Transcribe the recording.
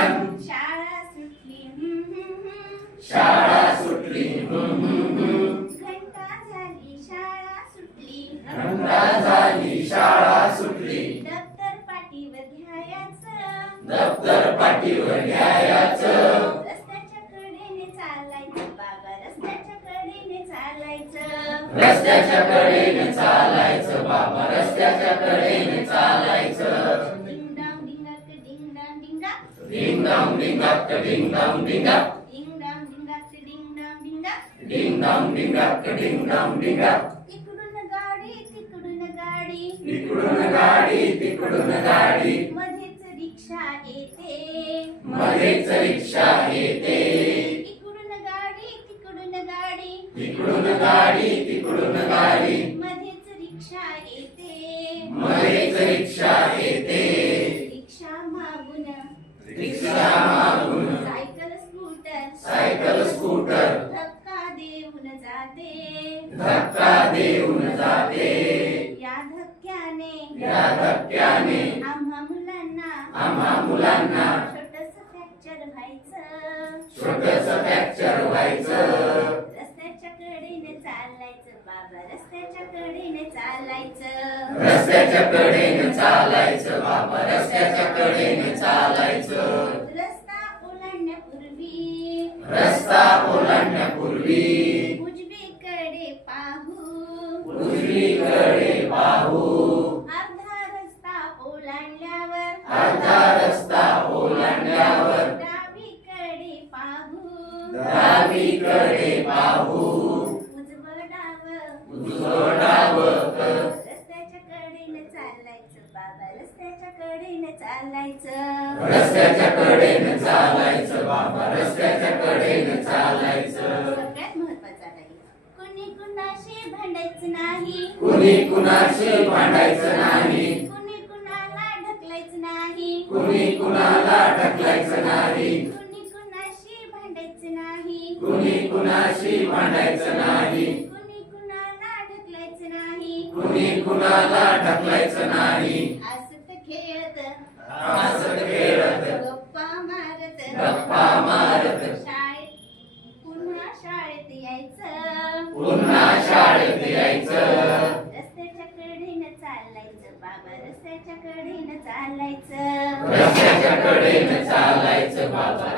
डम शाळा सुटली शाळा सुटली घंटा झाली शाळा सुटली घंटा झाली शाळा सुटली दप्तर पाठीवर घ्यायचं दप्तर पाठीवर घ्यायचं रस्त्याच्या कडेने चालायचं बाबा रस्त्याच्या कडेने चालायचं रस्त्याच्या कडेने चालायचं बाबा रस्त्याच्या कडेने चालायचं डिंग डांग डिंगाक डिंग Dang डिंगा ding dong डिंगाक ding dong डिंगाक डिंग डांग डिंगाक डिंग Dang डिंगा ding dong डिंगाक ding dong डिंगाक इकडून गाडी तिकडून गाडी इकडून गाडी तिकडून गाडी मध्येच रिक्षा येते मध्येच रिक्षा येते इकडून गाडी तिकडून गाडी इकडून गाडी तिकडून गाडी मध्येच रिक्षा येते मध्येच रिक्षा येते रिक्षा मागून रिक्षा मागून सायकल स्कूटर सायकल स्कूटर धक्का देऊन जाते धक्का देऊन जाते या धक्क्याने या धक्क्याने आम्हा मुलांना छोटस फ्रॅक्चर व्हायचं फ्रॅक्चर व्हायचं रस्त्याच्या कडेने चालायचं बाबा रस्त्याच्या कडेने चालायचं रस्त्याच्या कडेने चालायचं बाबा रस्त्याच्या कडेने चालायचं रस्ता ओलांडण्यापूर्वी रस्ता ओलांडण्यापूर्वी उजवीकडे पाहू उजवीकडे पाहू अर्धा रस्ता ओलांडल्यावर अर्धा रस्ता ओलांडल्यावर डावीकडे पाहू डावीकडे पाहू उजवं डावं उजवं डावं रस्त्याच्या कडेने चालायचं बाबा रस्त्याच्या कडेने चालायचं रस्त्याच्या कडेने चालायचं बाबा रस्त्याच्या कडेने चालायचं सगळ्यात महत्वाचं आहे कुणी कुणाशी भांडायचं नाही कुणी कुणाशी भांडायचं नाही कुणी कुणाला ढकलायचं नाही कुणी कुणाला ढकलायचं नाही कुणी कुणाशी भांडायचं नाही कुणी कुणाशी भांडायचं नाही कुणी कुणाला ढकलायचं नाही कुणी कुणाला ढकलायचं नाही हसत खेळत हसत खेळत गप्पा मारत गप्पा मारत पुन्हा शाळेत यायचं पुन्हा शाळेत यायचं रस्त्याच्या कडेने चालायचं बाबा रस्त्याच्या कडेने चालायचं रस्त्याच्या कडेने चालायचं बाबा